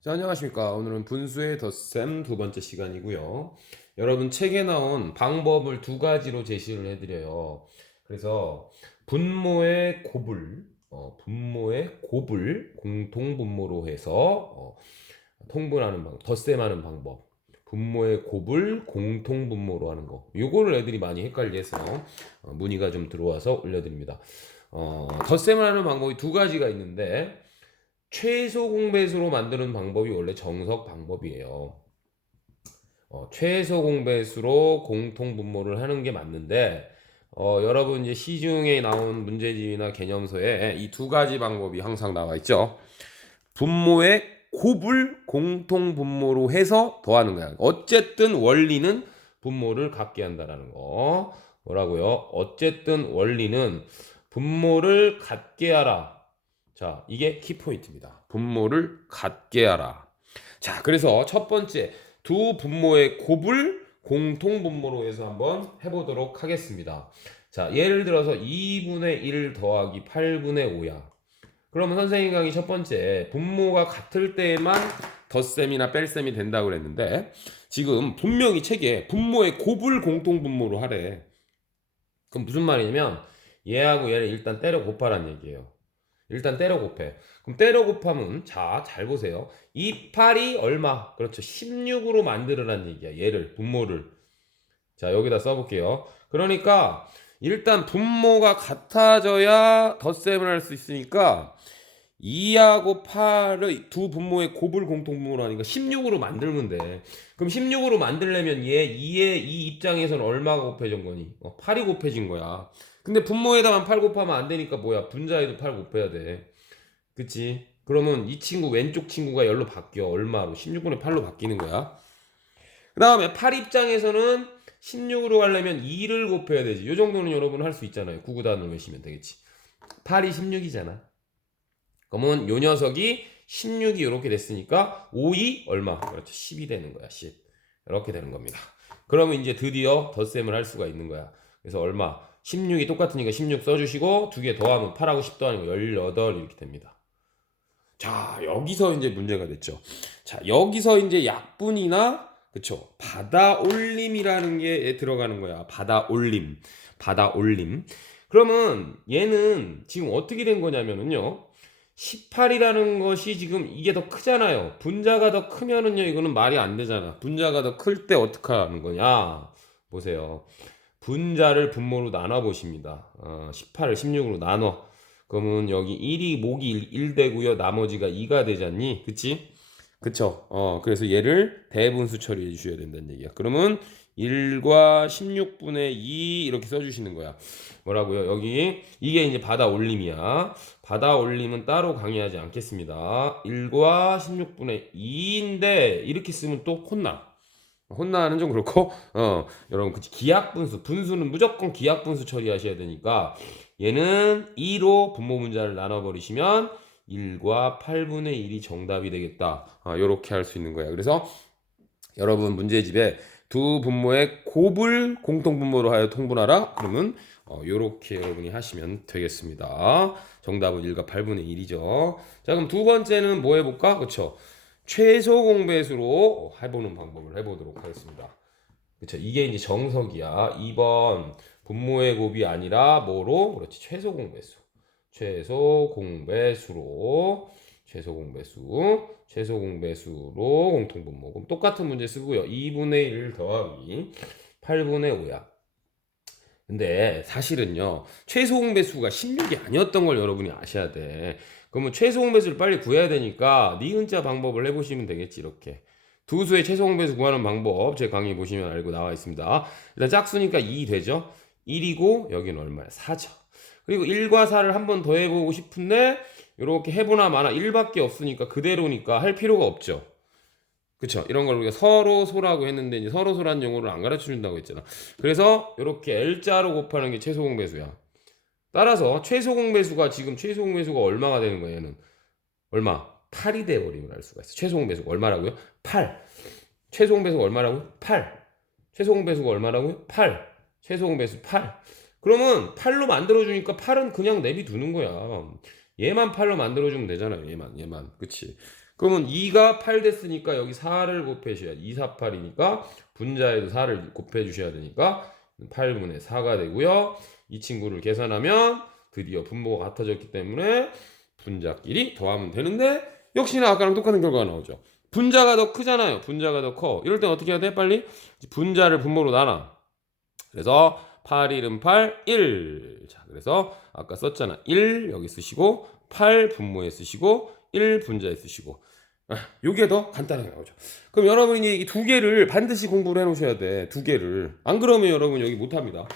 자, 안녕하십니까. 오늘은 분수의 덧셈 두 번째 시간이고요. 여러분 책에 나온 방법을 두 가지로 제시를 해드려요. 그래서 분모의 곱을, 어, 분모의 곱을 공통분모로 해서 어, 통분하는 방법, 덧셈하는 방법. 분모의 곱을 공통분모로 하는 거. 요거를 애들이 많이 헷갈려서 어, 문의가 좀 들어와서 올려드립니다. 어, 덧셈을 하는 방법이 두 가지가 있는데 최소 공배수로 만드는 방법이 원래 정석 방법이에요. 어, 최소 공배수로 공통 분모를 하는 게 맞는데 어, 여러분 이제 시중에 나온 문제집이나 개념서에 이 두 가지 방법이 항상 나와 있죠. 분모의 곱을 공통 분모로 해서 더하는 거야. 어쨌든 원리는 분모를 갖게 한다라는 거. 뭐라고요? 어쨌든 원리는 분모를 갖게 하라. 자, 이게 키포인트입니다. 분모를 갖게 하라. 자, 그래서 첫 번째 두 분모의 곱을 공통 분모로 해서 한번 해보도록 하겠습니다. 자, 예를 들어서 2분의 1 더하기 8분의 5야. 그러면 선생님 강의 첫 번째 분모가 같을 때에만 덧셈이나 뺄셈이 된다고 그랬는데 지금 분명히 책에 분모의 곱을 공통 분모로 하래. 그럼 무슨 말이냐면 얘하고 얘를 일단 때려 곱하라는 얘기예요. 일단 때려 곱해. 그럼 때려 곱하면 자, 잘 보세요. 이 8이 얼마? 그렇죠. 16으로 만들으라는 얘기야. 얘를 분모를. 자, 여기다 써 볼게요. 그러니까 일단 분모가 같아져야 덧셈을 할 수 있으니까 2하고 8의 두 분모의 곱을 공통분모로 하니까 16으로 만들면 돼. 그럼 16으로 만들려면 얘 2의 이 입장에서는 얼마가 곱해진 거니? 어, 8이 곱해진 거야. 근데 분모에다만 8 곱하면 안 되니까 뭐야? 분자에도 8 곱해야 돼. 그치? 그러면 이 친구 왼쪽 친구가 열로 바뀌어. 얼마로? 16분의 8로 바뀌는 거야. 그 다음에 8 입장에서는 16으로 하려면 2를 곱해야 되지. 이 정도는 여러분 할 수 있잖아요. 9구단을 외시면 되겠지. 8이 16이잖아. 그러면 요 녀석이 16이 이렇게 됐으니까 5이 얼마? 그렇죠. 10이 되는 거야. 10. 이렇게 되는 겁니다. 그러면 이제 드디어 덧셈을 할 수가 있는 거야. 그래서 얼마? 16이 똑같으니까 16 써주시고 두 개 더하면 8하고 10 더하니까 18 이렇게 됩니다. 자 여기서 이제 문제가 됐죠. 자 여기서 이제 약분이나 그쵸 받아 올림이라는 게 들어가는 거야. 받아 올림, 받아 올림. 그러면 얘는 지금 어떻게 된 거냐면은요. 18이라는 것이 지금 이게 더 크잖아요. 분자가 더 크면은요, 이거는 말이 안 되잖아. 분자가 더 클 때 어떻게 하는 거냐? 보세요. 분자를 분모로 나눠 보십니다. 어, 18을 16으로 나눠. 그러면 여기 1이 목이 1, 되고요. 나머지가 2가 되잖니? 그치? 그쵸? 어, 그래서 얘를 대분수 처리해 주셔야 된다는 얘기야. 그러면 1과 16분의 2 이렇게 써주시는 거야. 뭐라고요? 여기 이게 이제 받아 올림이야. 받아 올림은 따로 강의하지 않겠습니다. 1과 16분의 2인데 이렇게 쓰면 또 혼나. 혼나는 좀 그렇고 어 여러분 그 기약 분수 분수는 무조건 기약 분수 처리하셔야 되니까 얘는 2로 분모 문자를 나눠 버리시면 1과 8분의 1이 정답이 되겠다. 아, 이렇게 할 수 있는 거야. 그래서 여러분 문제집에 두 분모의 곱을 공통 분모로 하여 통분하라. 그러면 어, 이렇게 여러분이 하시면 되겠습니다. 정답은 1과 8분의 1이죠. 자, 그럼 두 번째는 뭐 해볼까? 그렇죠. 최소 공배수로 해보는 방법을 해보도록 하겠습니다. 그렇죠. 이게 이제 정석이야. 2번 분모의 곱이 아니라 뭐로? 그렇지. 최소 공배수. 최소 공배수로 최소 공배수 최소 공배수로 공통 분모. 그럼 똑같은 문제 쓰고요. 2분의 1 더하기 8분의 5야. 근데 사실은요. 최소 공배수가 16이 아니었던 걸 여러분이 아셔야 돼. 그러면 최소 공배수를 빨리 구해야 되니까 니은자 방법을 해보시면 되겠지 이렇게. 두 수의 최소 공배수 구하는 방법 제 강의 보시면 알고 나와 있습니다. 일단 짝수니까 2 되죠? 1이고 여기는 얼마야? 4죠. 그리고 1과 4를 한 번 더 해보고 싶은데 이렇게 해보나 마나 1밖에 없으니까 그대로니까 할 필요가 없죠. 그쵸? 이런 걸 우리가 서로 소라고 했는데 이제 서로 소란 용어를 안 가르쳐 준다고 했잖아. 그래서 이렇게 L자로 곱하는 게 최소 공배수야 따라서 최소 공배수가 지금 최소 공배수가 얼마가 되는 거예요? 얘는 얼마? 8이 돼 버림을 알 수가 있어. 최소 공배수가 얼마라고요? 8. 최소 공배수가 얼마라고요? 8. 최소 공배수가 얼마라고요? 8. 최소 공배수 8. 그러면 8로 만들어 주니까 8은 그냥 내비 두는 거야. 얘만 8로 만들어 주면 되잖아요. 얘만 얘만. 그치 그러면 2가 8 됐으니까 여기 4를 곱해주셔야 2, 4, 8이니까 분자에도 4를 곱해주셔야 되니까 8분의 4가 되고요. 이 친구를 계산하면 드디어 분모가 같아졌기 때문에 분자끼리 더하면 되는데 역시나 아까랑 똑같은 결과가 나오죠. 분자가 더 크잖아요. 분자가 더 커. 이럴 땐 어떻게 해야 돼? 빨리 분자를 분모로 나눠. 그래서 8, 1은 8, 1. 자, 그래서 아까 썼잖아. 1 여기 쓰시고 8 분모에 쓰시고 1 분자에 쓰시고 아, 요게 더 간단하게 나오죠. 그럼 여러분이 이 두 개를 반드시 공부를 해 놓으셔야 돼. 두 개를. 안 그러면 여러분 여기 못 합니다.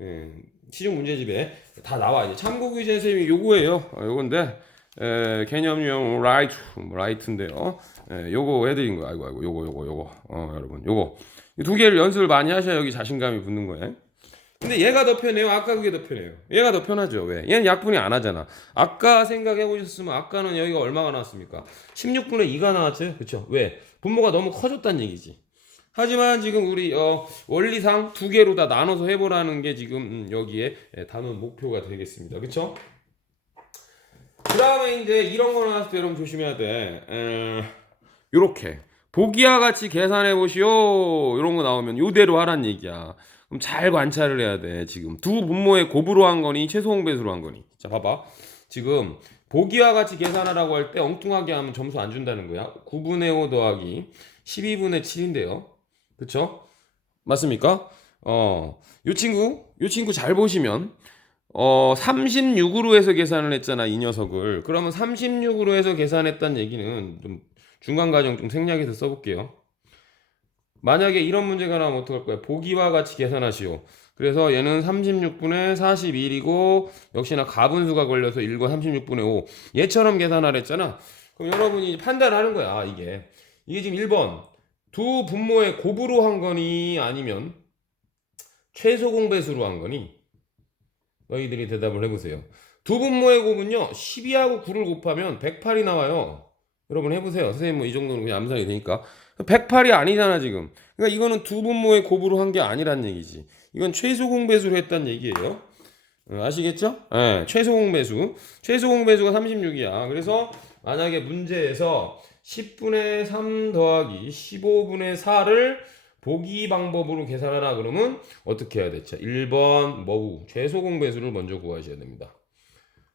예, 시중 문제집에 다 나와 이제 참고 교재 선생님이 요거예요. 어, 요건데 에, 개념형 라이트 라이트인데요. 에, 요거 해드린 거 아이고 아이고 요거 요거 요거 어 여러분 요거 이두 개를 연습을 많이 하셔야 여기 자신감이 붙는 거예요. 근데 얘가 더 편해요. 아까 그게 더 편해요. 얘가 더 편하죠. 왜? 얘는 약분이 안 하잖아. 아까 생각해 보셨으면 아까는 여기가 얼마가 나왔습니까? 16분의 2가 나왔죠. 그렇죠? 왜? 분모가 너무 커졌다는 얘기지. 하지만 지금 우리 어, 원리상 두 개로 다 나눠서 해보라는 게 지금 음, 여기에 예, 단원 목표가 되겠습니다. 그렇죠? 그 다음에 이제 이런 거 나왔을 때 여러분 조심해야 돼. 에, 요렇게 보기와 같이 계산해 보시오. 이런 거 나오면 요대로 하란 얘기야. 그럼 잘 관찰을 해야 돼. 지금 두 분모의 곱으로 한 거니 최소 공배수로 한 거니. 자 봐봐. 지금 보기와 같이 계산하라고 할 때 엉뚱하게 하면 점수 안 준다는 거야. 9분의 5 더하기 12분의 7인데요. 그쵸? 맞습니까? 어, 요 친구, 요 친구 잘 보시면, 어, 36으로 해서 계산을 했잖아, 이 녀석을. 그러면 36으로 해서 계산했다는 얘기는 좀 중간 과정 좀 생략해서 써볼게요. 만약에 이런 문제가 나오면 어떡할 거야? 보기와 같이 계산하시오. 그래서 얘는 36분의 41이고, 역시나 가분수가 걸려서 1과 36분의 5. 얘처럼 계산하라 했잖아. 그럼 여러분이 판단하는 거야, 이게. 이게 지금 1번. 두 분모의 곱으로 한 거니 아니면 최소 공배수로 한 거니 너희들이 대답을 해보세요. 두 분모의 곱은요 12하고 9를 곱하면 108이 나와요. 여러분 해보세요. 선생님 뭐 이 정도는 그냥 암산이 되니까 108이 아니잖아 지금. 그러니까 이거는 두 분모의 곱으로 한 게 아니란 얘기지. 이건 최소 공배수로 했단 얘기예요. 어, 아시겠죠? 네, 최소 공배수. 최소 공배수가 36이야. 그래서 만약에 문제에서 10분의 3 더하기 15분의 4를 보기 방법으로 계산하라 그러면 어떻게 해야 되죠? 1번 뭐구 최소 공배수를 먼저 구하셔야 됩니다.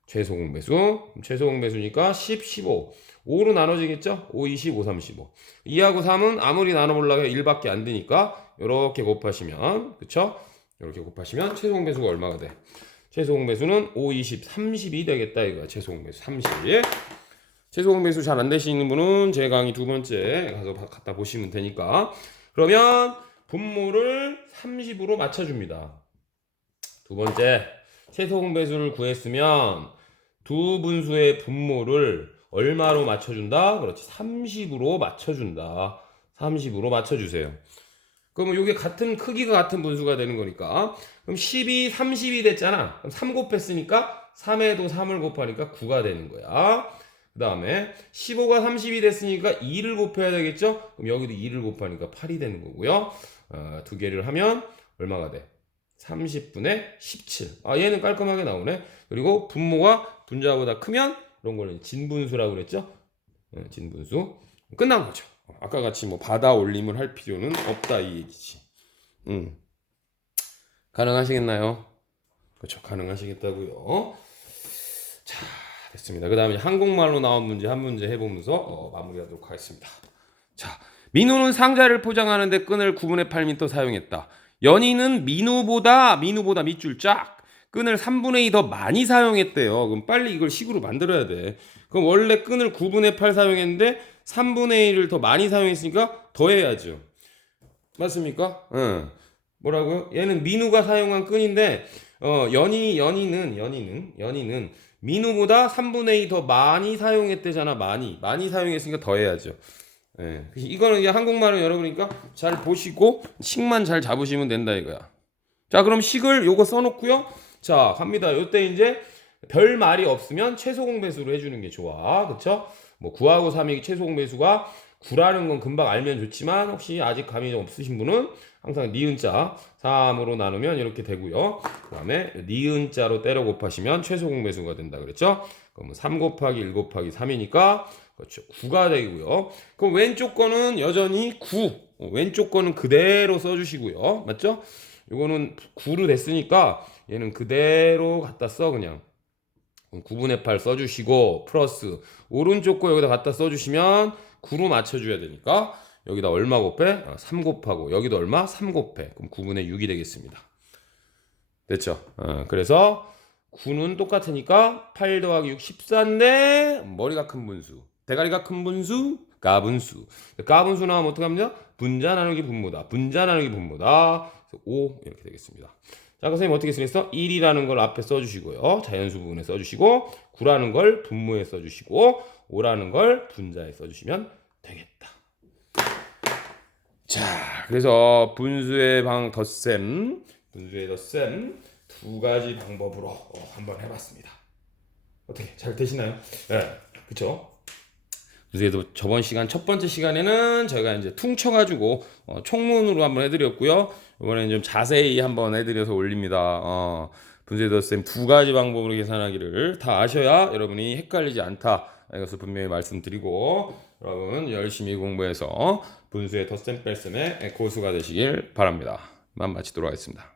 최소 공배수. 최소 공배수니까 10, 15. 5로 나눠지겠죠? 5, 20, 5, 35. 2하고 3은 아무리 나눠보려고 1밖에 안 되니까 이렇게 곱하시면 그쵸? 이렇게 곱하시면 최소 공배수가 얼마가 돼? 최소 공배수는 5, 20, 30이 되겠다 이거야. 최소 공배수 30. 최소 공배수 잘 안 되시는 분은 제 강의 두 번째 가서 바- 갖다 보시면 되니까 그러면 분모를 30으로 맞춰줍니다. 두 번째 최소 공배수를 구했으면 두 분수의 분모를 얼마로 맞춰준다? 그렇지 30으로 맞춰준다. 30으로 맞춰주세요. 그러면 이게 같은 크기가 같은 분수가 되는 거니까 그럼 10이 30이 됐잖아. 그럼 3 곱했으니까 3에도 3을 곱하니까 9가 되는 거야. 그 다음에 15가 30이 됐으니까 2를 곱해야 되겠죠? 그럼 여기도 2를 곱하니까 8이 되는 거고요. 어, 두 개를 하면 얼마가 돼? 30분의 17. 아, 얘는 깔끔하게 나오네. 그리고 분모가 분자보다 크면 이런 거는 진분수라고 그랬죠? 어, 진분수. 끝난 거죠. 아까 같이 뭐 받아 올림을 할 필요는 없다 이 얘기지. 음. 가능하시겠나요? 그렇죠. 가능하시겠다고요. 자, 됐습니다. 그 다음에 한국말로 나온 문제 한 문제 해 보면서 어, 마무리하도록 하겠습니다. 자, 민우는 상자를 포장하는데 끈을 9분의 8m 사용했다. 연희는 민우보다 민우보다 밑줄 쫙 끈을 3분의 2 더 많이 사용했대요. 그럼 빨리 이걸 식으로 만들어야 돼. 그럼 원래 끈을 9분의 8 사용했는데 3분의 1을 더 많이 사용했으니까 더해야죠. 맞습니까? 응. 뭐라고요? 얘는 민우가 사용한 끈인데 어, 연희 연희는 연희는 연희는 민우보다 3분의 2 더 많이 사용했대잖아. 많이 많이 사용했으니까 더해야죠. 예. 이거는 이제 한국말은 여러분이니까 잘 보시고 식만 잘 잡으시면 된다 이거야. 자, 그럼 식을 요거 써놓고요. 자, 갑니다. 요때 이제 별 말이 없으면 최소 공배수로 해주는 게 좋아. 그쵸? 뭐 9하고 3이 최소 공배수가 9라는 건 금방 알면 좋지만 혹시 아직 감이 좀 없으신 분은 항상 니은자 3으로 나누면 이렇게 되고요. 그 다음에 니은자로 때려 곱하시면 최소 공배수가 된다 그랬죠? 그러면 3 곱하기 1 곱하기 3이니까 그렇죠. 9가 되고요. 그럼 왼쪽 거는 여전히 9. 어, 왼쪽 거는 그대로 써주시고요. 맞죠? 이거는 9로 됐으니까 얘는 그대로 갖다 써 그냥. 9분의 8 써주시고 플러스 오른쪽 거 여기다 갖다 써주시면 9로 맞춰줘야 되니까 여기다 얼마 곱해? 아, 3 곱하고 여기도 얼마? 3 곱해. 그럼 9분의 6이 되겠습니다. 됐죠? 어, 그래서 9는 똑같으니까 8 더하기 6 14인데 머리가 큰 분수 대가리가 큰 분수 가분수 가분수 나오면 어떻게 합니까? 분자 나누기 분모다 분자 나누기 분모다 그래서 5 이렇게 되겠습니다 자 선생님 어떻게 쓰겠어? 1이라는 걸 앞에 써주시고요 자연수 부분에 써주시고 9라는 걸 분모에 써주시고 5라는 걸 분자에 써주시면 되겠다 자 그래서 분수의 방 덧셈 분수의 덧셈 두 가지 방법으로 어, 한번 해봤습니다. 어떻게 잘 되시나요? 네, 그렇죠. 그래도 저번 시간 첫 번째 시간에는 저희가 이제 퉁쳐가지고 어, 총론으로 한번 해드렸고요. 이번에는 좀 자세히 한번 해드려서 올립니다. 어, 분수의 덧셈 두 가지 방법으로 계산하기를 다 아셔야 여러분이 헷갈리지 않다. 이것을 분명히 말씀드리고 여러분 열심히 공부해서 분수의 덧셈 뺄셈의 고수가 되시길 바랍니다. 만 마치도록 하겠습니다.